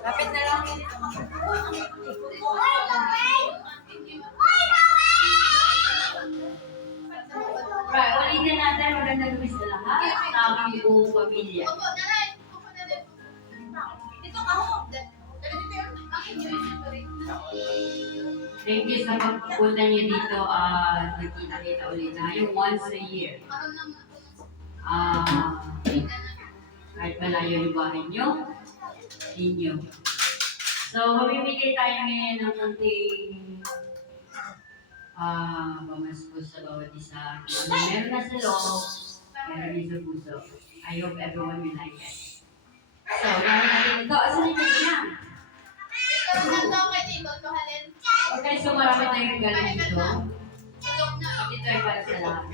Kapit na lang. Right, ulitin natin. Magandang gabi sa lahat. Sa aming buong pamilya. Thank you sa pagpunta niyo dito. Nagkita-kita ulit tayo once a year. Kahit malayo yung bahay niyo, ninyo. So, mamimigay tayo ngayon ng konting pamaskos sa bawat isa. Meron na sa loob, meron din sa puso. I hope everyone will like it. So, gawin natin ito. Asan yung kanya? Okay, so marami tayong regalo dito. Ito ay para sa lahat.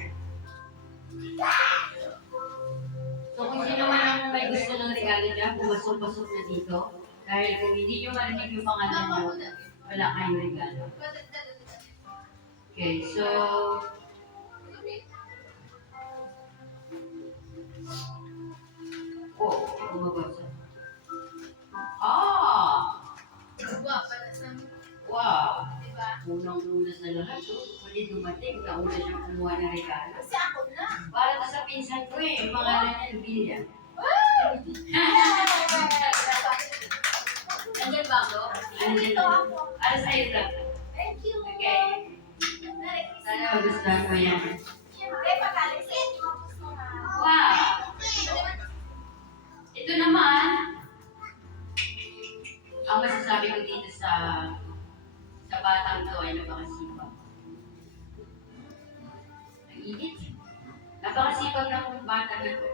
So, kung sino man ang may gusto ng regalo niya, pumasok-pasok na dito. Dahil kung hindi nyo marinig yung pangalan nyo, wala kayong regalo. Okay, so... Oh, bumabasa. Wow! Unang-una sa lahat, huli dumating, nauna siyang kumuha ng regalo. Kasi ako na. Para sa pinsan ko eh, pangalan niya, Lubilia. Nandiyan ba ako? Nandito ako. Ano sa'yo ito? Thank you. Okay. Sana magustuhan mo yan. Siyempre, pag-alisin, gusto na. Wow! Ito naman, ang masasabi ko dito sa batang to ay napakasipag. Ang init. Napakasipag ng batang ito.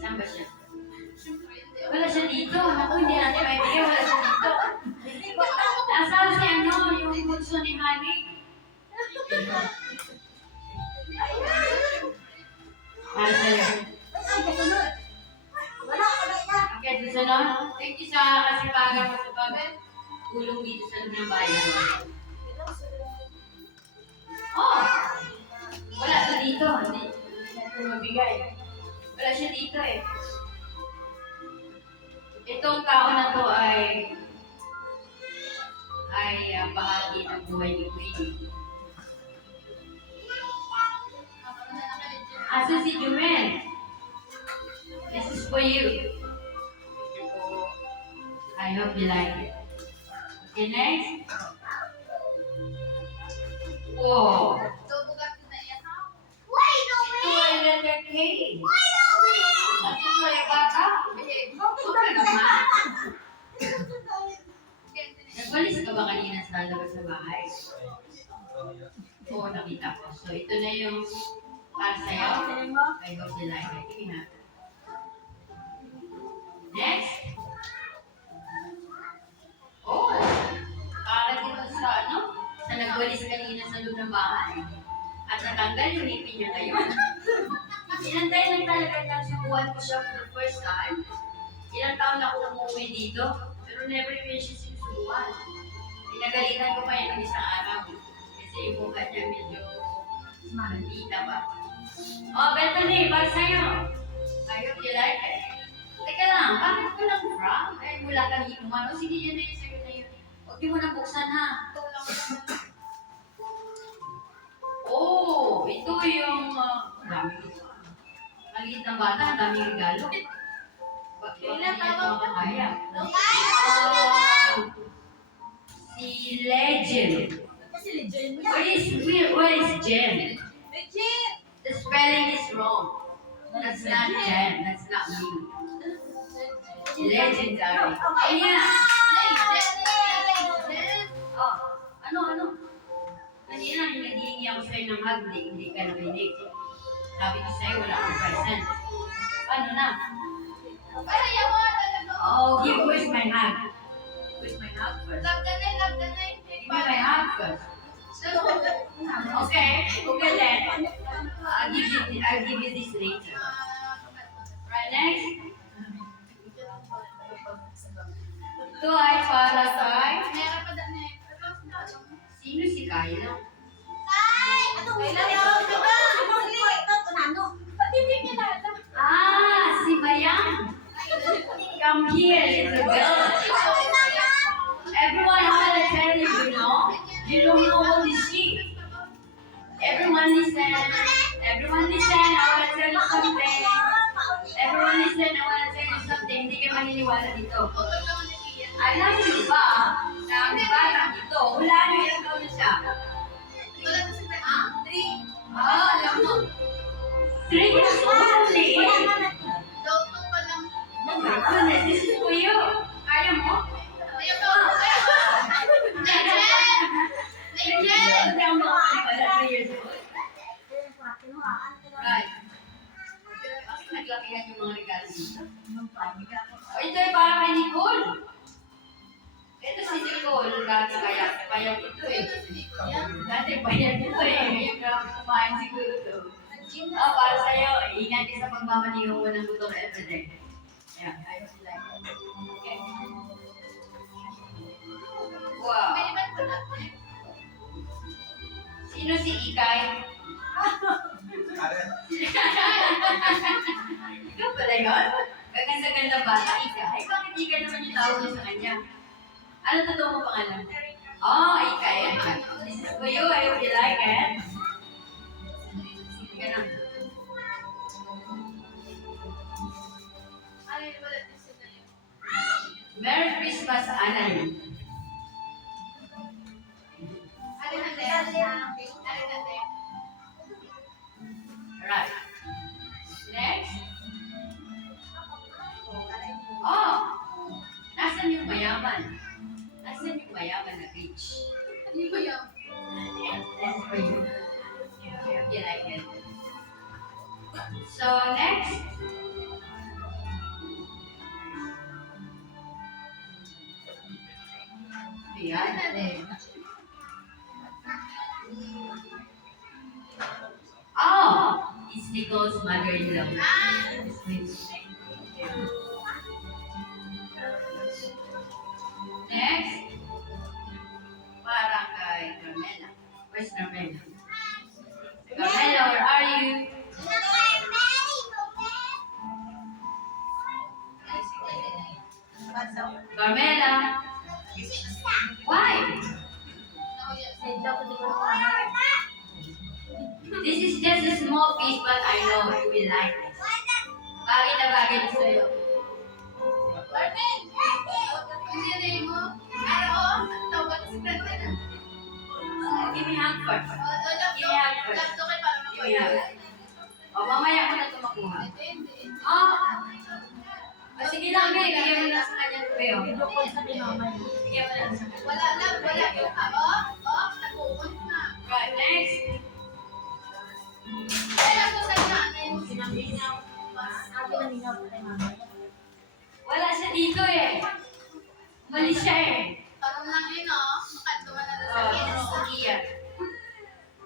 Saan ba siya? Wala siya dito. Naku, hindi natin maibigay. Wala siya dito. Nasaan si yung bunso ni Honey? Para sa'yo. Okay, susunod. Thank you sa kasipagan mo sa pag-tulong dito sa loob ng bayan. Oh! Wala siya dito. Hindi natin mabigay. Wala siya dito eh. Itong tao na to ay bahagi ng buhay ni Queenie. Asa si Jumel? This is for you. I hope you like it. Okay, next. Whoa. Ito ay letter K. Ito ay bata. Okay naman. Nagwalis ka ba kanina sa labas sa bahay? Oo, nakita ko. So, ito na yung para sa'yo. I hope you like it. Sige na. Next. Oh, para dito sa nagwalis kanina sa loob ng bahay. At natanggal yung ngipin niya ngayon. Inantay lang talaga niyang subuhan ko siya for the first time. Ilang taon na ako umuwi dito, pero never ko siya sinusubuhan. Pinagalitan ko pa yun ng isang araw. Kasi yung mukha niya medyo mandita ba. Oh, Bethany, para sa'yo. I hope you like it. Teka lang, bakit ko lang from? Eh, mula kang inuman. O, sige, yun na yun, sa'yo na yun. Huwag mo na buksan, ha? Oh, ito yung... dami ito. Maliit ng bata, ang daming regalo. Bakit ito makakaya? Si Legend. What is Jen? The spelling is wrong. That's not Jen. That's not me. Legendary. Ayan. Oh, ano? Kanina, naghihingi ako sa'yo ng hug, hindi ka nakinig. Sabi ko sa'yo, wala akong present. Ano na? Oh, where's my hug? Where's my hug first? Give me my hug first. Okay then. I'll give you this later. Right, next. Ito ay para kay... Sino si Kyla? Si Bayang. Come here, little girl. Everyone, I want to tell you, you don't know what is she. Everyone listen. Everyone listen. I want to tell you something. Everyone listen. I want to tell you something. Hindi kayo maniniwala dito. Alam niyo ba na ang batang ito, wala niyo ilang taon na siya? Alam mo. 3 years old only. Oh my goodness, this is for you. Kaya mo? Hindi ako makakaliwala, 3 years old. Right. Bakit naglakihan yung mga regalo dito? Oh, ito ay para kay Nicole. Ito si Nicole, dati payat ito eh. Dati payat ito eh. Ngayon ka kumain siguro ito. Para sa'yo, ingat ka sa pagmamaniho mo ng gutom everyday. Yeah, I was like, okay. Wow. Sino si Ikay? Ikaw pala yun? Gaganda-ganda bata, Ikay. Bakit Ikay naman yung tawag mo sa kanya? Ano totoo mo pangalan? Oh, Ikay. This is for you. I hope you like it. Sige na. Merry Christmas, Anay. Right. Next. Oh, nasan yung mayaman? Nasan yung mayaman na beach? That's for you. I hope you like it. So, next. Ayan. Oh, it's Nicole's mother-in-law. Next, para kay Carmela. Where's Carmela? Carmela, where are you? Carmela, why? This is just a small piece, but I know you will like it. Bagay na bagay na sa'yo. Give me hand first. Give me hand first. Give me hand. O, mamaya ko na ito makuha. Sige lang, Bey. Bigyan mo na sa kanya ito, Bey. Bigyan mo na sa kanya. Wala yung nakukulit na. Right, next. Wala siya dito eh. Umalis siya eh. Parang lang yun, oh. Makantuman na sa Sige.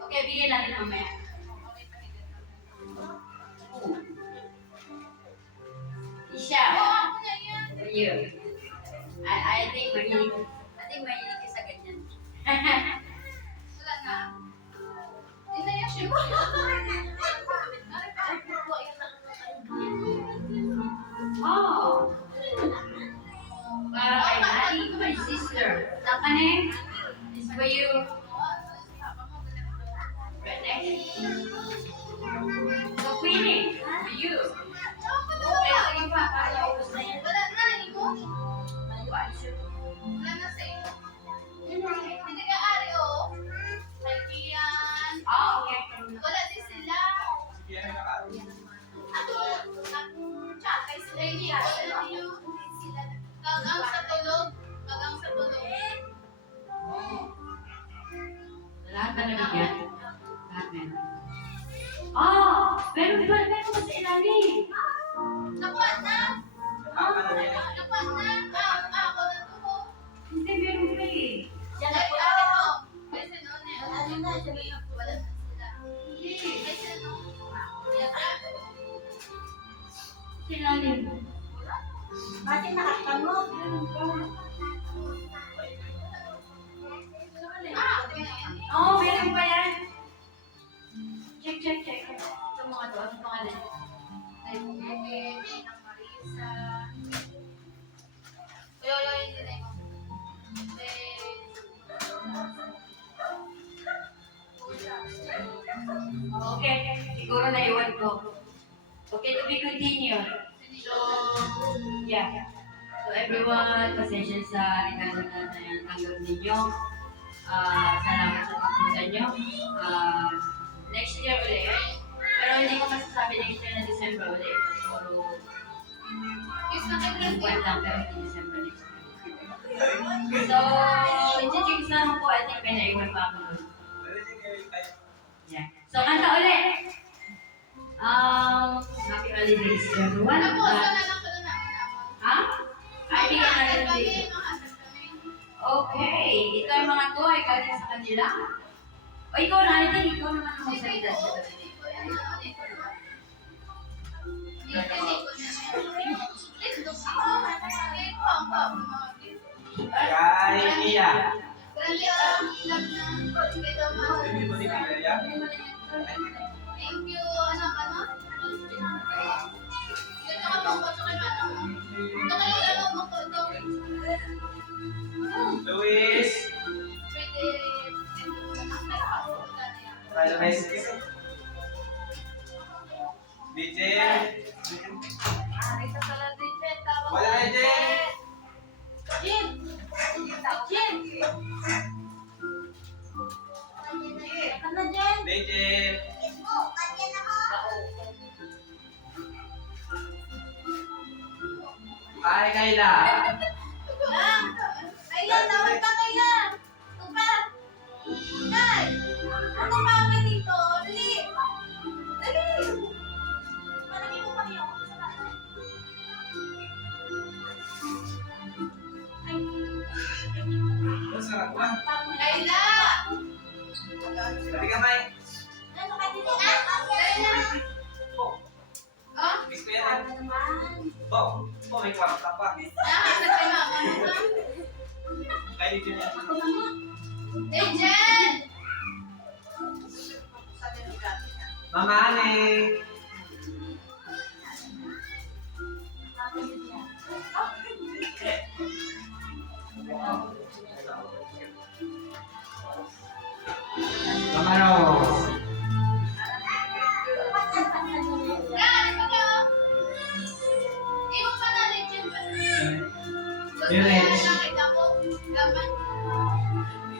Okay, bigyan natin mamaya. Isha. For you. I think mahilig ka sa ganyan. Wala na. Inaya siya. Oh. Para kay Nani, my sister. Nakanin, is for you. Right next. So, Queenie, for you. Okay, sige pa. Para maubos na yan. Wala na, hindi mo. Wala na sa'yo. Hindi ka ari, oh. Kaibigan. Okay. Wala din sila. Tsakay sila hindi. Wala din yung sila. Kagang sa tulog. Kagang sa tulog. Lahat na nabigyan? Lahat meron. Oh! Meron pa sa ilalim. Nakuha na. Nakuha na. Ako na to, oh. Hindi, meron pa eh. Yan na po. Ari, oh. Kasi noon eh. Wala na sila. Hindi. Kasi noon. Yan na. Sa ilalim. Bakit nakaktan mo? Oh, meron pa yan. Check. Ito mga to. Anong pangalan? Marisa. continue. So, yeah. So everyone, pasensya sa regalo na tanggap ninyo. Salamat sa pagpunta nyo. Next year ulit. Pero hindi ko masasabi next year na December ulit. Siguro, Kiss na kay Brenda. buwan lang, pero hindi December next year. So, i-checks na naman po. I think may naiwan pa ako doon. Yeah. So, kanta ulit. Happy holidays to everyone. Tapos, sana lang pala na. Ha? Ay, bigyan natin ng Kami, video. makasal kami. Okay. Ito yung mga to ay galing sa kanila. O, ikaw na. Ikaw naman ang magsalita sa ito. Kay Mia. Thank you, ano? Ganda ka pang baso kay Mata mo. Ito kayo lang mo ko ito. Luis. Pwede. Tayo na kiss. DJ. Ay, sa salat din, Jet. Tawag Wala na, Jet. Jin! Jin! Ano, Jen? DJ. Hi, Kayla. Kailan? Tawag ka kailan? Tupa! Nay! Ano mami dito? Dali! Dali! Parang mo pa niyo. Masarap ba? Kayla! Pati ka, Mike. Ano ka dito? Kayla! Oh, Oh? miss ko yan. Oh, may kwarta pa. Nakita kay mama. Kay DJ na. Hey, Jen! Mama Ane. Mama Rose. Yan, ito ka. Iyong pa na, Jen. Direct. Nakita ko. Gamay.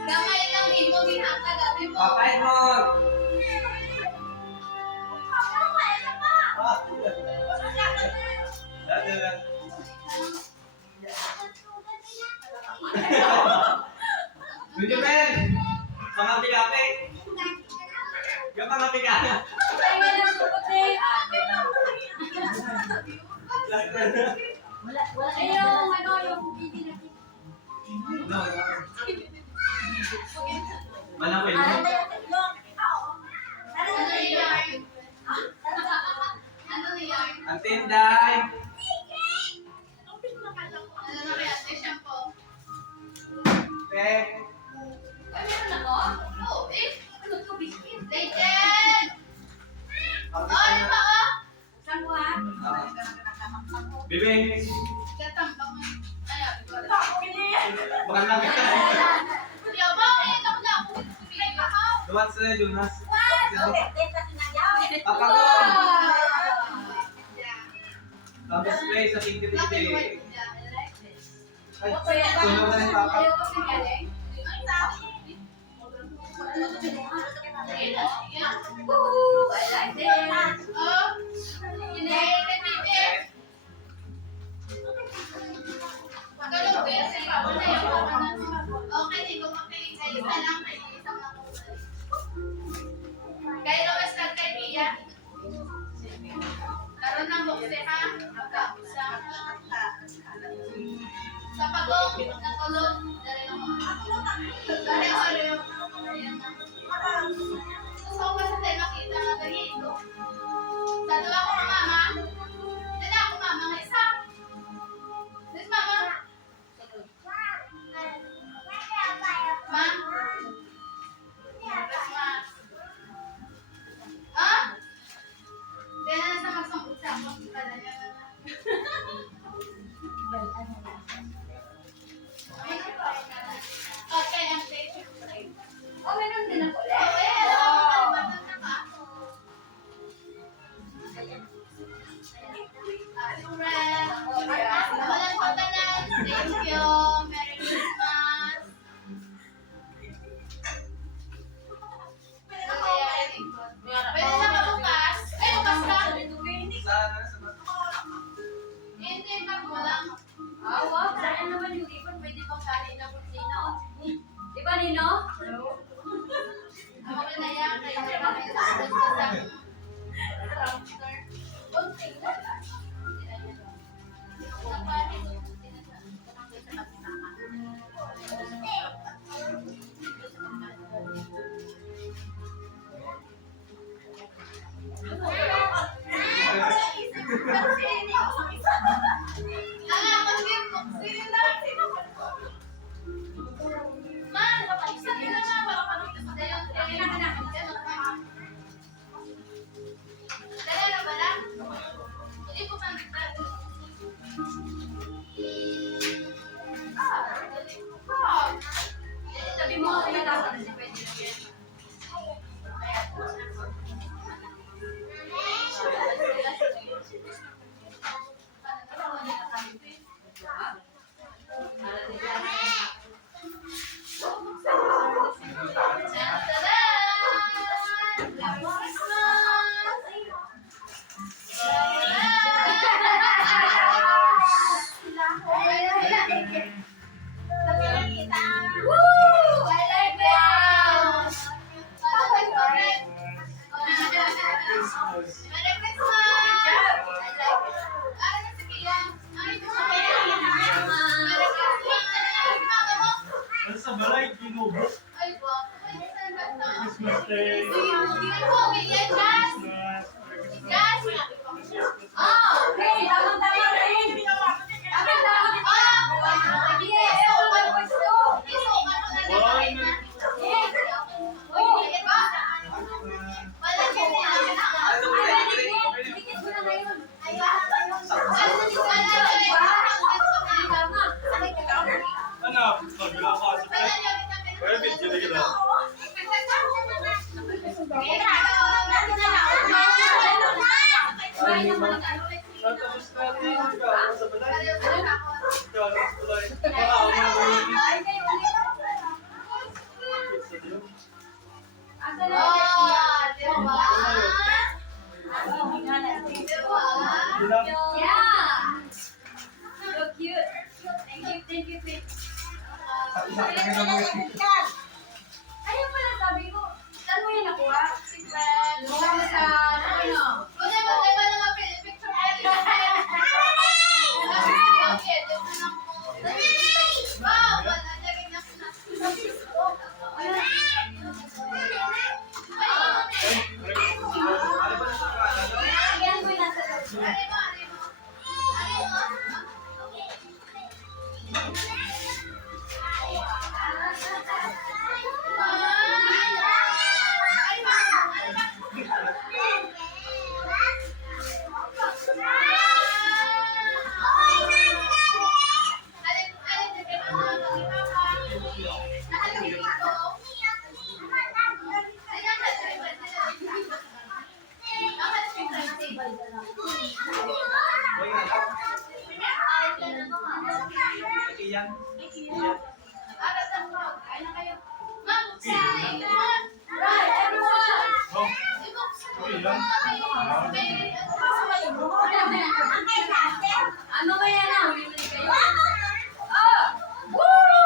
Gamay lang imo ginata gabi mo. Papa Edmond. Video Ben. Mga pigape. Yung mga pigape. Ayun, ano yung video natin. No. Mana ko yun? Ano yan? Ano yan? Ang tinday. Ano na kaya? Shampoo. Te. Ay, meron ako? Oh, eh. Ano to, biscuit? Legend! Oh, ano ba? Oh? Saan ko ha? Bibing. Gatambang mo. Ayan. Bukan lang. Di ba? Eh, ako na ako. Kumilay ka ha? Dumat sa Jonas. Papa ko. Tapos play sa Black and tingkiti-tingkiti. white. Yeah, I like this. Ay, tulog ka ng papa. Ayaw ko singaling. Ay, sabi. Woo! I like this. Oh, United Baby. Magkalong ba yan? Sige, wala yung makanan. Okay, di ko makikita. Isa lang, may isang lang. Kaya naman start kay Pia. Karoon ng bukse ha. Magkausa. Sa pagong, natulog. Dari ako. Dari ako. Gusto ko kasi tayo makita na ganito. Dalawa ko mama. Dala ako mama ng isa. This mama. Ma. Thank you. Merry Christmas. Pwede na ba bukas? Ay, bukas ka. Hindi, mo lang. Ah, wow. Saan naman yung ipon? Pwede pang kanin na kusina. Oh. Di ba, Nino? Ako na yan. Kaya kami sa konting na lang. Sa panin, Sabi mo, kaya dapat na si pwede na yan. Ano sa balay? Ginubo. Christmas Day. Hey, tamang-tama rin. Ano? Pagla ka sa pet. Kaya video na kita. Tapos natin. Ikaw sa balay. Ikaw sa balay. Baka ako na Yeah. So cute. Thank you, Pete. Ayun pala sabi ko, saan mo yan nakuha? Mukha sa, ano? Yan mo yung nasa loob. Iyan. Right, everyone. Oh. Iyan. Ano ba yan ah? Huli mo kayo? Oh! Woo!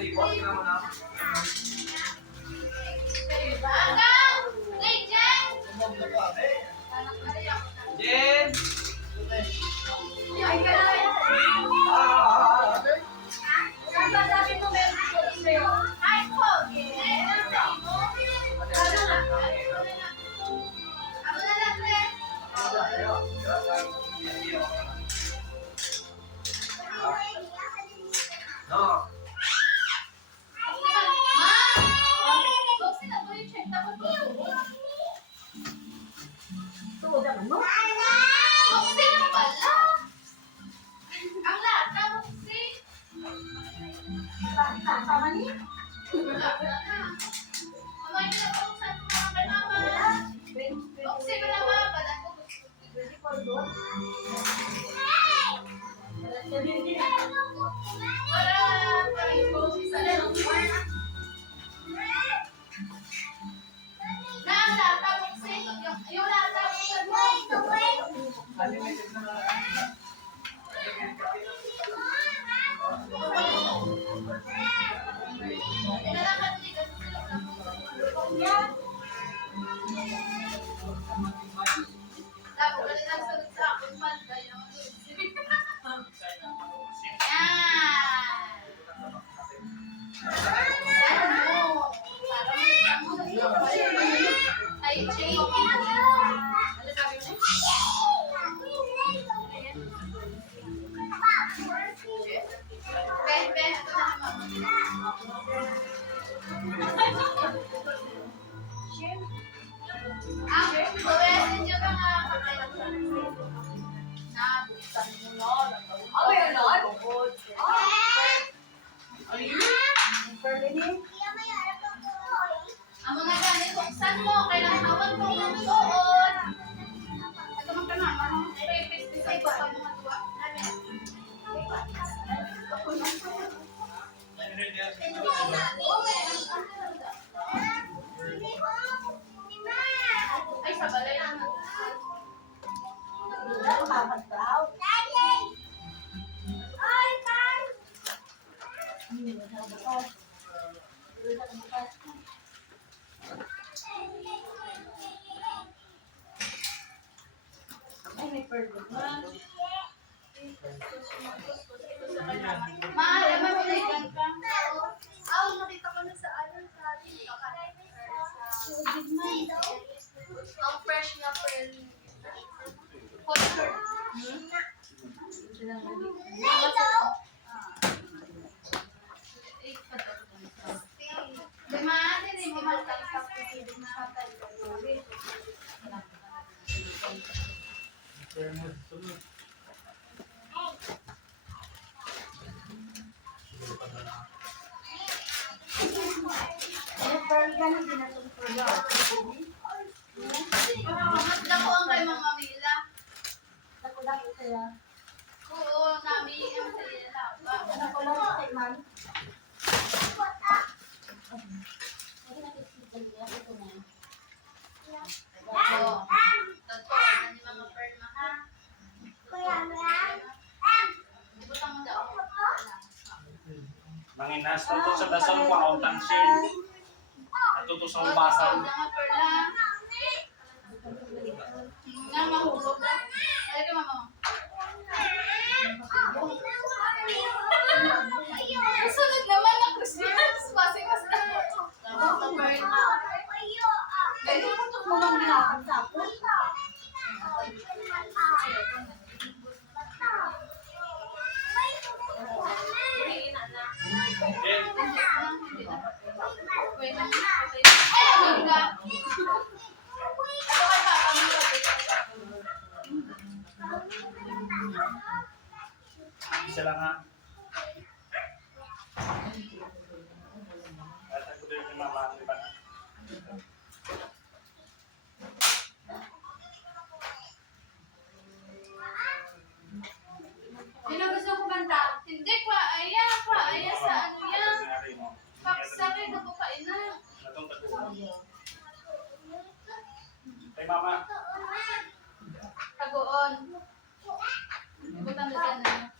nalibot. Tingnan mo na. Agang! Hey, Jen! Jen! Ay, ka na. Saan ba sabi mo meron ko sa'yo? Ay, po. Ano na? Ako na lang, Jen. No. Unlimited na. Ay, Jay. Amo na ganit buksan mo kailangan hawak mo ng tuon. Ito man kana ano pepes sa iba pa mga tuwa. Ay sa balay na. Mahal, mabalikan ka. Aw, nakita ko na sa ano sa TikTok. Ang fresh na pearl. Culture. Mas dako ang kay Mama Mila. Oo, nami ang sila. Oo. Totoo na ni Mama Pearl ma ha. Butang mo daw. Manginas tuto sa dasal ko autan sin. At tuto sa ubasan. Mama Pearl ha. Nga mahulog na. Ay ka mama. Sunod naman na Christmas. Pasing mas na. Mama Pearl ha. Kaya mo ito mo lang nilakad sa ako. Wait lang. Ay, ang ka. Ito kay Papa mo. Isa lang ha. At ako din yung mamahal pa na. Sino gusto ko kanta? Hindi pa. Aya sa ano yan. Paksakay na po kain na. Kay mama. Tagoon. Ibutan na na.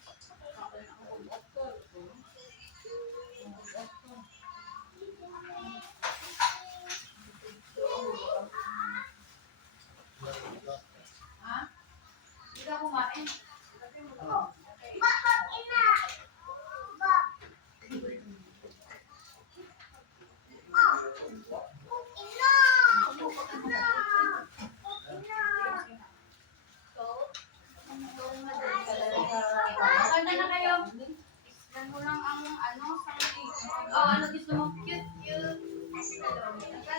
Yan mo lang ang ano, sa Oh, ano gusto mo? cute. Isa lang. Talaga.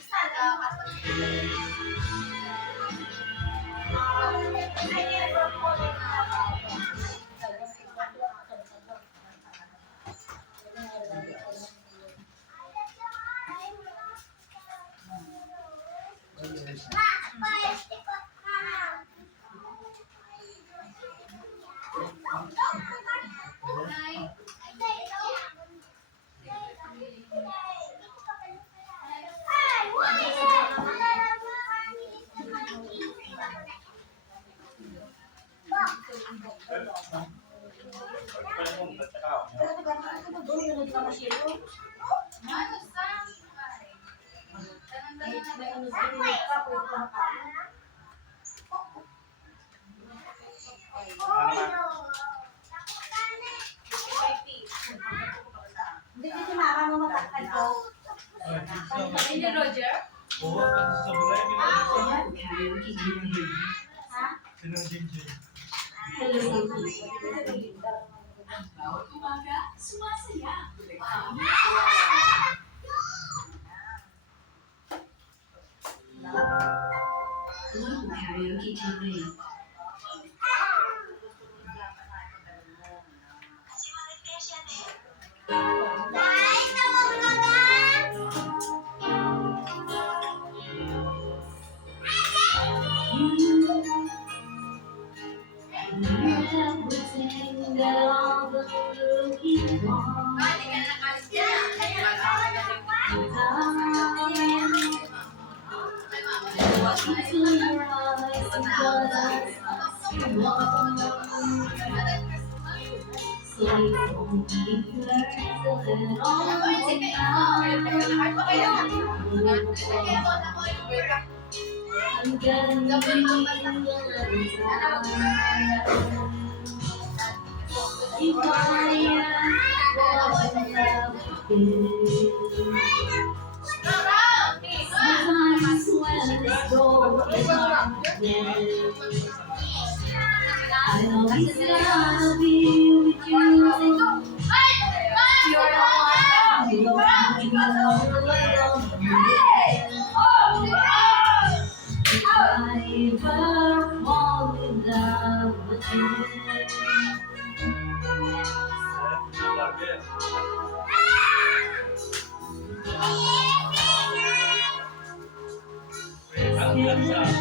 Isa lang. Ano sa? Tanong-tanong na ba? Hindi si mama mo matakad ko. Hindi, Roger? Oo, kasi sa bulay, Ha? Sinang Jinjin. Bawat umaga, sumasaya. Karaoke TV. Hindi ka nakalis ka. I always love you with you. You're the one you If I ever fall in love with you. Lagi. Ang ganda.